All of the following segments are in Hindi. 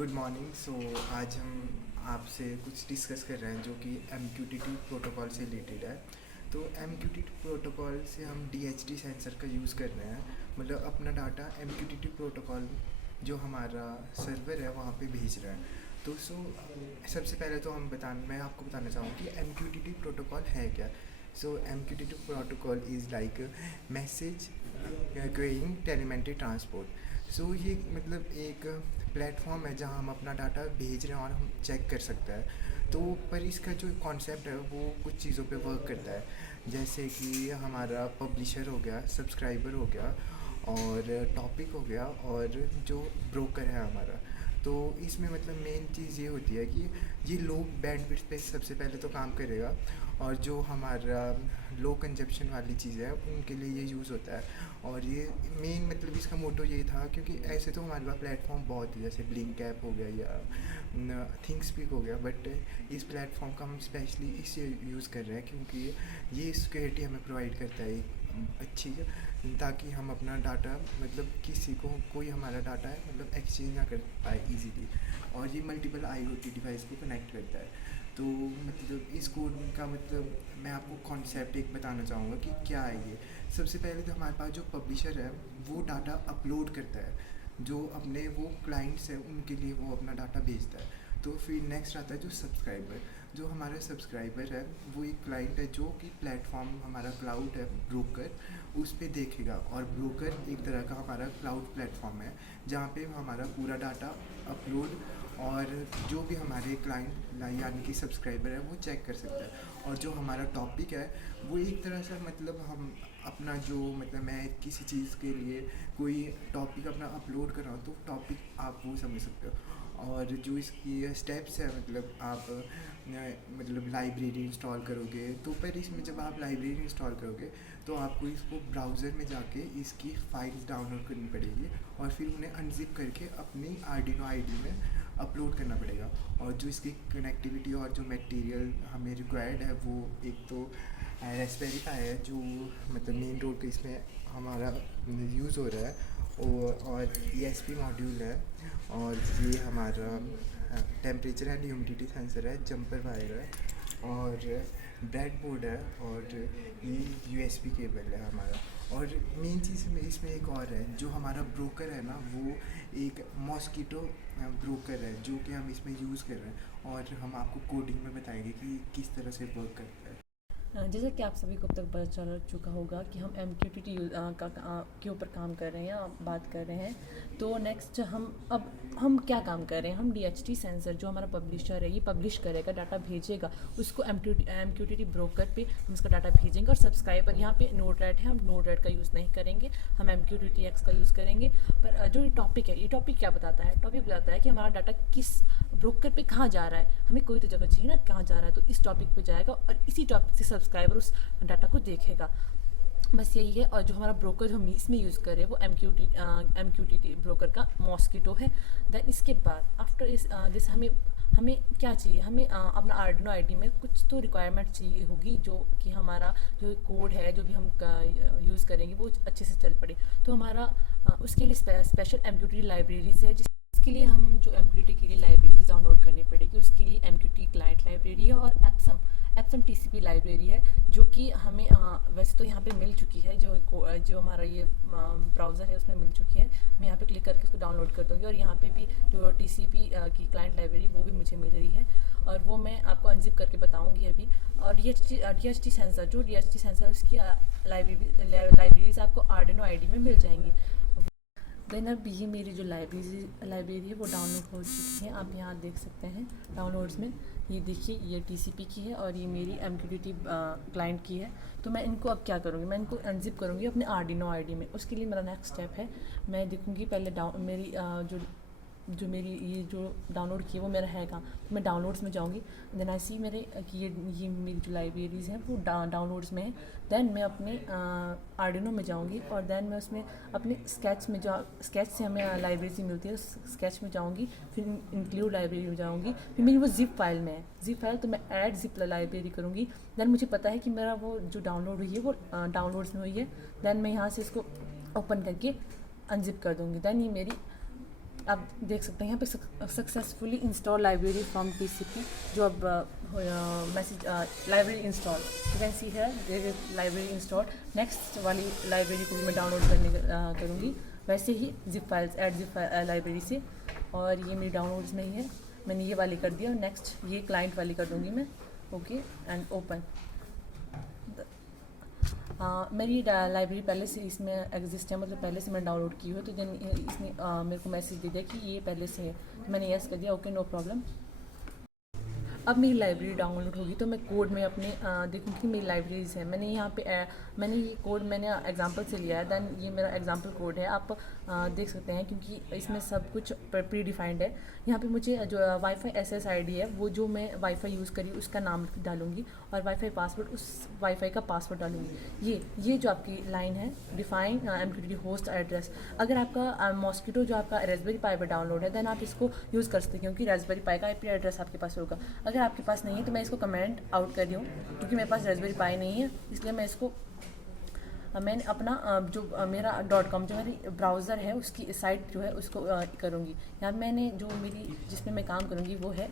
Good morning. आज हम आपसे कुछ डिस्कस कर रहे हैं जो कि MQTT प्रोटोकॉल से रिलेटेड है। तो MQTT प्रोटोकॉल से हम DHT सेंसर का यूज़ कर रहे हैं, मतलब अपना डाटा MQTT प्रोटोकॉल जो हमारा सर्वर है वहाँ पे भेज रहे हैं। तो सबसे पहले तो मैं आपको बताना चाहूँ कि MQTT प्रोटोकॉल है क्या। MQTT protocol is like message queuing telemetry transport. ये मतलब एक प्लेटफॉर्म है जहाँ हम अपना डाटा भेज रहे हैं और हम चेक कर सकते हैं। तो पर इसका जो कॉन्सेप्ट है वो कुछ चीज़ों पे वर्क करता है, जैसे कि हमारा पब्लिशर हो गया, सब्सक्राइबर हो गया, और टॉपिक हो गया, और जो ब्रोकर है हमारा। तो इसमें मतलब मेन चीज़ ये होती है कि ये लो बैंडविड्थ पे सबसे पहले तो काम करेगा, और जो हमारा लो कंजप्शन वाली चीज़ें हैं उनके लिए ये यूज़ होता है। और ये मेन मतलब इसका मोटो ये था, क्योंकि ऐसे तो हमारे पास प्लेटफॉर्म बहुत है, जैसे ब्लिंक ऐप हो गया या थिंकस्पीक हो गया, बट इस प्लेटफॉर्म का हम स्पेशली इससे यूज़ कर रहे हैं क्योंकि ये सिक्योरिटी हमें प्रोवाइड करता है अच्छी, ताकि हम अपना डाटा मतलब किसी को कोई हमारा डाटा है मतलब एक्सचेंज ना कर पाए इजीली। और ये मल्टीपल IoT डिवाइस को कनेक्ट करता है। तो मतलब इस कोड का मतलब मैं आपको कॉन्सेप्ट एक बताना चाहूँगा कि क्या है ये। सबसे पहले तो हमारे पास जो पब्लिशर है वो डाटा अपलोड करता है, जो अपने वो क्लाइंट्स हैं उनके लिए वो अपना डाटा भेजता है। तो फिर नेक्स्ट आता है जो सब्सक्राइबर। जो हमारा सब्सक्राइबर है वो एक क्लाइंट है जो कि प्लेटफॉर्म हमारा क्लाउड है ब्रोकर, उस पर देखेगा। और ब्रोकर एक तरह का हमारा क्लाउड प्लेटफॉर्म है जहाँ पे हमारा पूरा डाटा अपलोड और जो भी हमारे क्लाइंट यानी कि सब्सक्राइबर है वो चेक कर सकता है। और जो हमारा टॉपिक है वो एक तरह से मतलब हम अपना जो मतलब मैं किसी चीज़ के लिए कोई टॉपिक अपना अपलोड कर रहा हूँ तो टॉपिक आप वो समझ सकते हो। और जो इसकी स्टेप्स है मतलब आप मतलब लाइब्रेरी इंस्टॉल करोगे, तो पर इसमें जब आप लाइब्रेरी इंस्टॉल करोगे तो आपको इसको ब्राउज़र में जाके इसकी फाइल्स डाउनलोड करनी पड़ेगी और फिर उन्हें अनजिप करके अपनी Arduino IDE में अपलोड करना पड़ेगा। और जो इसकी कनेक्टिविटी और जो मटेरियल हमें रिक्वायर्ड है वो एक तो रास्पबेरी पाई है, जो मतलब मेन रोड पे इसमें हमारा यूज़ हो रहा है, और ESP मॉड्यूल है, और ये हमारा टेम्परेचर एंड ह्यूमिडिटी सेंसर है, जंपर वायर है, और ब्रेड बोर्ड है, और ये USB केबल है हमारा। और मेन चीज़ में इसमें एक और है, जो हमारा ब्रोकर है ना वो एक मॉस्किटो ब्रोकर है जो कि हम इसमें यूज़ कर रहे हैं, और हम आपको कोडिंग में बताएंगे कि किस तरह से वर्क करता है। जैसा कि आप सभी को अब तक पता चल चुका होगा कि हम MQTT के ऊपर काम कर रहे हैं या बात कर रहे हैं। तो नेक्स्ट हम क्या काम कर रहे हैं, हम DHT सेंसर जो हमारा पब्लिशर है ये पब्लिश करेगा, डाटा भेजेगा उसको MQTT ब्रोकर पे हम उसका डाटा भेजेंगे। और सब्सक्राइबर यहाँ पे Node-RED है, हम Node-RED का यूज़ नहीं करेंगे, हम MQTT-X का यूज़ करेंगे। पर जो ये टॉपिक है, ये टॉपिक क्या बताता है, टॉपिक बताता है कि हमारा डाटा किस ब्रोकर पे कहाँ जा रहा है। हमें कोई तो जगह चाहिए ना कहाँ जा रहा है, तो इस टॉपिक पे जाएगा और इसी टॉपिक से सब्सक्राइबर उस डाटा को देखेगा। बस यही है। और जो हमारा ब्रोकर जो हम इसमें यूज़ कर रहे हैं वो MQTT ब्रोकर का मॉस्किटो है। देन इसके बाद आफ्टर इस जैसे हमें हमें क्या चाहिए, हमें अपना Arduino IDE में कुछ तो रिक्वायरमेंट चाहिए होगी, जो कि हमारा जो कोड है जो भी हम यूज़ करेंगे वो अच्छे से चल पड़े। तो हमारा उसके लिए स्पेशल MQTT लाइब्रेरीज़ है, जिसके लिए हम जो MQTT के लिए लाइब्रेरीज डाउनलोड करनी पड़ेगी। उसके लिए MQTT क्लाइंट लाइब्रेरी है और एप्सम TCP लाइब्रेरी है, जो कि हमें वैसे तो यहाँ पे मिल चुकी है, जो हमारा ये ब्राउज़र है उसमें मिल चुकी है। मैं यहाँ पे क्लिक करके उसको डाउनलोड कर दूँगी, और यहाँ पे भी जो TCP की क्लाइंट लाइब्रेरी वो भी मुझे मिल रही है, और वो मैं आपको अनजिप करके बताऊँगी अभी। और DHT सेंसर उसकी लाइब्रेरीज आपको Arduino IDE में मिल जाएंगी। देन अब ये मेरी जो लाइब्रेरी है वो डाउनलोड हो चुकी है, आप यहाँ देख सकते हैं डाउनलोड्स में। ये देखिए, ये TCP की है और ये मेरी MQTT क्लाइंट की है। तो मैं इनको अब क्या करूँगी, मैं इनको अनजिप करूँगी अपने Arduino IDE में। उसके लिए मेरा नेक्स्ट स्टेप है, मैं देखूँगी पहले मेरी जो मेरी ये जो डाउनलोड की है वो मेरा है कहाँ। तो मैं डाउनलोड्स में जाऊँगी, देन आई सी मेरे कि ये मेरी जो लाइब्रेरीज़ हैं वो डाउनलोड्स में है। देन मैं अपने Arduino में जाऊँगी, और देन मैं उसमें अपने स्केच से हमें लाइब्रेरी मिलती है, स्केच में जाऊँगी, फिर इंक्लूड लाइब्रेरी में जाऊँगी, फिर मेरी वो जिप फाइल में है, जिप फाइल तो मैं ऐड जिप लाइब्रेरी करूँगी। देन मुझे पता है कि मेरा वो जो डाउनलोड हुई है वो डाउनलोड्स में हुई है। देन मैं यहाँ से इसको ओपन करके अनजिप कर दूँगी। देन ये मेरी आप देख सकते हैं यहाँ पे successfully install library from TCP, जो अब message library install, you can see है लाइब्रेरी इंस्टॉल। नेक्स्ट वाली लाइब्रेरी को भी मैं डाउनलोड करूँगी, वैसे ही zip files add zip library से, और ये मेरी डाउनलोड्स में ही है, मैंने ये वाली कर दिया। नेक्स्ट ये क्लाइंट वाली कर दूँगी मैं, ओके एंड ओपन। मेरी लाइब्रेरी पहले से इसमें एग्जिस्ट है, मतलब पहले से मैंने डाउनलोड की हो, तो देन इसने मेरे को मैसेज दे दिया कि ये पहले से है, तो मैंने यस कर दिया, ओके नो प्रॉब्लम। अब मेरी लाइब्रेरी डाउनलोड होगी तो मैं कोड में अपने देखूँगी कि मेरी लाइब्रेरीज है। मैंने यहाँ पे मैंने ये कोड मैंने एग्जांपल से लिया है, देन ये मेरा एग्जांपल कोड है, आप देख सकते हैं क्योंकि इसमें सब कुछ प्री डिफाइंड है। यहाँ पे मुझे जो वाईफाई SSID है, वो जो मैं वाईफाई यूज़ करी उसका नाम डालूंगी, और वाईफाई पासवर्ड उस वाईफाई का पासवर्ड डालूंगी। ये जो आपकी लाइन है, डिफाइन MQTT होस्ट एड्रेस। अगर आपका मॉस्किटो जो आपका रेस्पबेरी पाई पर डाउनलोड है, देन आप इसको यूज़ कर सकते हैं, क्योंकि रेस्पबेरी पाई का IP एड्रेस आपके पास होगा। अगर आपके पास नहीं है तो मैं इसको कमेंट आउट कर रही हूँ, क्योंकि मेरे पास रेस्पबेरी पाई नहीं है, इसलिए मैं इसको मैंने अपना जो मेरा .com जो मेरी ब्राउज़र है उसकी साइट जो है उसको करूँगी। यहाँ मैंने जो मेरी जिसमें मैं काम करूँगी वो है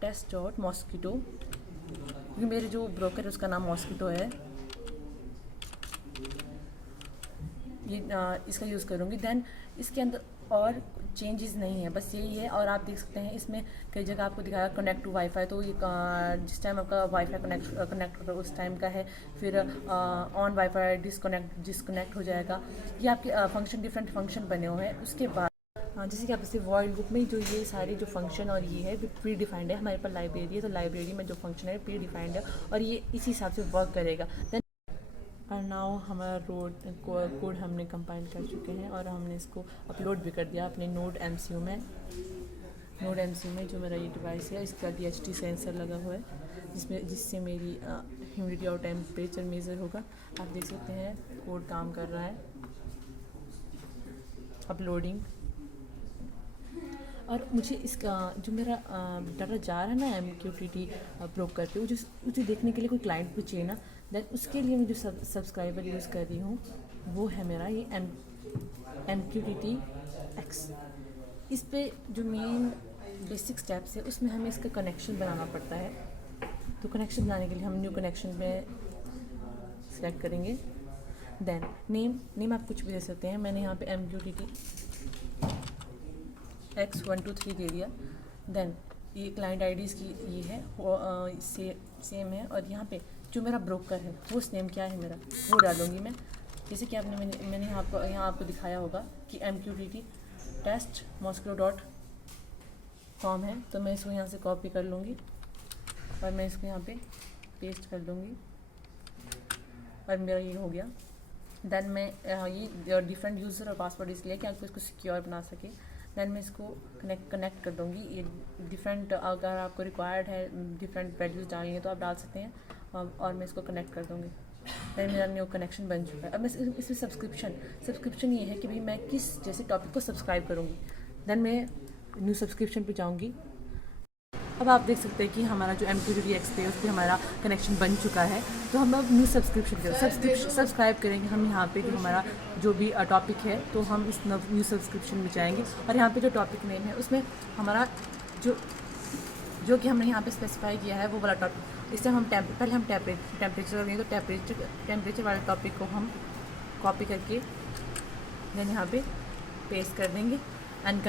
test.mosquito, क्योंकि मेरे जो ब्रोकर है उसका नाम मॉस्किटो है, ये इसका यूज़ करूँगी। देन इसके अंदर और चेंजेस नहीं है, बस यही है। और आप देख सकते हैं इसमें कई जगह आपको दिखाया कनेक्ट टू वाईफाई, तो ये जिस टाइम आपका वाईफाई कनेक्ट होगा उस टाइम का है, फिर ऑन वाईफाई डिसकनेक्ट हो जाएगा। ये आपके फंक्शन डिफरेंट फंक्शन बने हुए हैं। उसके बाद जैसे कि आप इसे वॉइड बुक में जो ये सारे जो फंक्शन और ये है प्री डिफाइंड है। हमारे पास लाइब्रेरी है, तो लाइब्रेरी में जो फंक्शन है प्री डिफाइंड है और ये इसी हिसाब से वर्क करेगा। और नाउ हमारा कोड हमने कंपाइल कर चुके हैं और हमने इसको अपलोड भी कर दिया अपने नोड MCU में। नोड MCU में जो मेरा ये डिवाइस है इसका DHT सेंसर लगा हुआ है, जिससे मेरी ह्यूमिडिटी और टेम्परेचर मेज़र होगा। आप देख सकते हैं कोड काम कर रहा है, अपलोडिंग। और मुझे इसका जो मेरा डाटा जा रहा है ना MQTT ब्रोकर पे, मुझे देखने के लिए कोई क्लाइंट भी चाहिए ना, देन उसके लिए मैं जो सब्सक्राइबर यूज़ कर रही हूँ वो है मेरा ये MQTT X। इस पे जो मेन बेसिक स्टेप्स है उसमें हमें इसका कनेक्शन बनाना पड़ता है। तो कनेक्शन बनाने के लिए हम न्यू कनेक्शन में सेलेक्ट करेंगे। देन नेम आप कुछ भी दे सकते हैं। मैंने यहाँ पे MQTT X123 दे दिया। देन ये क्लाइंट ID इसकी ये है सेम है, और यहाँ पे जो मेरा ब्रोकर है वो नेम क्या है मेरा वो डालूंगी मैं। जैसे कि मैंने यहाँ आपको दिखाया होगा कि MQTT test.mosquito.com है, तो मैं इसको यहाँ से कॉपी कर लूँगी और मैं इसको यहाँ पे पेस्ट कर लूँगी और मेरा ये हो गया। देन मैं ये डिफरेंट यूज़र और पासवर्ड इसलिए कि आपको इसको सिक्योर बना सके। देन मैं इसको कनेक्ट कर दूँगी। ये डिफरेंट अगर आपको रिक्वायर्ड है डिफरेंट वैल्यूज़ डालनी है तो आप डाल सकते हैं, और मैं इसको कनेक्ट कर दूँगी। देन मेरा न्यू कनेक्शन बन चुका है। अब मैं इसमें सब्सक्रिप्शन ये है कि भाई मैं किस जैसे टॉपिक को सब्सक्राइब करूँगी। देन मैं न्यू सब्सक्रिप्शन पे जाऊँगी। अब आप देख सकते हैं कि हमारा जो MQTT X पे उस पर हमारा कनेक्शन बन चुका है। तो हम अब न्यू सब्सक्राइब करेंगे हम यहाँ पे जो हमारा जो भी टॉपिक है, तो हम इस न्यू सब्सक्रिप्शन में जाएंगे और यहाँ पे जो टॉपिक नेम है उसमें हमारा जो कि हमने यहाँ पे स्पेसिफाई किया है वो वाला टॉपिक। इससे हम पहले हम टेम्परेचर करेंगे, तो टेम्परेचर वाले टॉपिक को हम कॉपी करके देन यहाँ पे पेस्ट कर देंगे एंड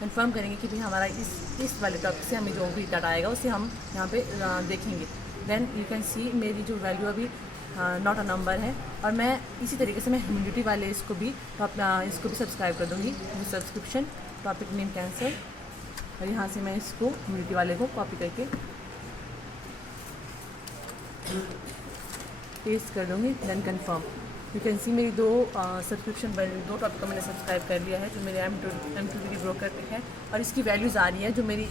कंफर्म करेंगे कि भाई हमारा इस वाले टॉपिक से हमें जो भी डाटा आएगा उसे हम यहाँ पे देखेंगे। देन यू कैन सी मेरी जो वैल्यू अभी नॉट अ नंबर है, और मैं इसी तरीके से मैं ह्यूमिडिटी वाले इसको भी सब्सक्राइब कर दूँगी। सब्सक्रिप्शन टॉपिक नेम कैंसिल, और यहाँ से मैं इसको ह्यूमिडिटी वाले को कॉपी करके पेस्ट कर दूँगी। Then confirm. You can see मेरी दो टॉपिक को मैंने सब्सक्राइब कर लिया है जो मेरे MQTT ब्रोकर पे है, और इसकी वैल्यूज़ आ रही है जो मेरी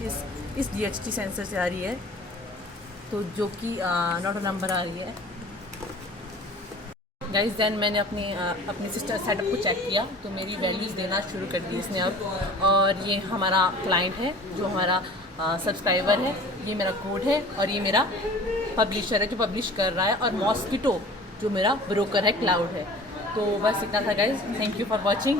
इस DHT सेंसर से आ रही है, तो जो कि नॉट अ नंबर आ रही है। गाइस देन मैंने अपने सिस्टम सेटअप को चेक किया तो मेरी वैल्यूज़ देना शुरू कर दी इसने अब, और ये हमारा क्लाइंट है जो हमारा सब्सक्राइबर है, ये मेरा कोड है, और ये मेरा पब्लिशर है जो पब्लिश कर रहा है, और मॉस्किटो जो मेरा ब्रोकर है, क्लाउड है। तो बस इतना था guys, thank you for watching.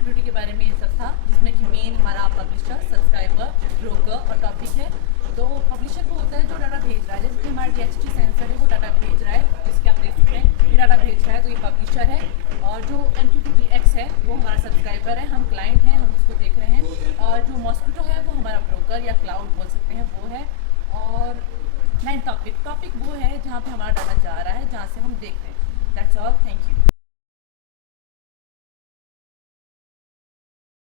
Duty के बारे में ये सब था, जिसमें कि मेन हमारा पब्लिशर, सब्सक्राइबर, ब्रोकर और टॉपिक है। तो पब्लिशर वो होता है जो डाटा भेज रहा है, जैसे कि हमारा DHT सेंसर है वो डाटा भेज रहा है, जिसके आप देख सकते हैं ये डाटा भेज रहा है, तो ये पब्लिशर है। और जो MQTT-X है वो हमारा सब्सक्राइबर है, हम क्लाइंट हैं, हम उसको देख रहे हैं। और जो मॉस्किटो है वो हमारा ब्रोकर या क्लाउड बोल सकते हैं, वो है। और मेन टॉपिक वो है जहाँ पे हमारा डाटा जा रहा है, जहाँ से हम देख रहे हैं। That's all, thank you.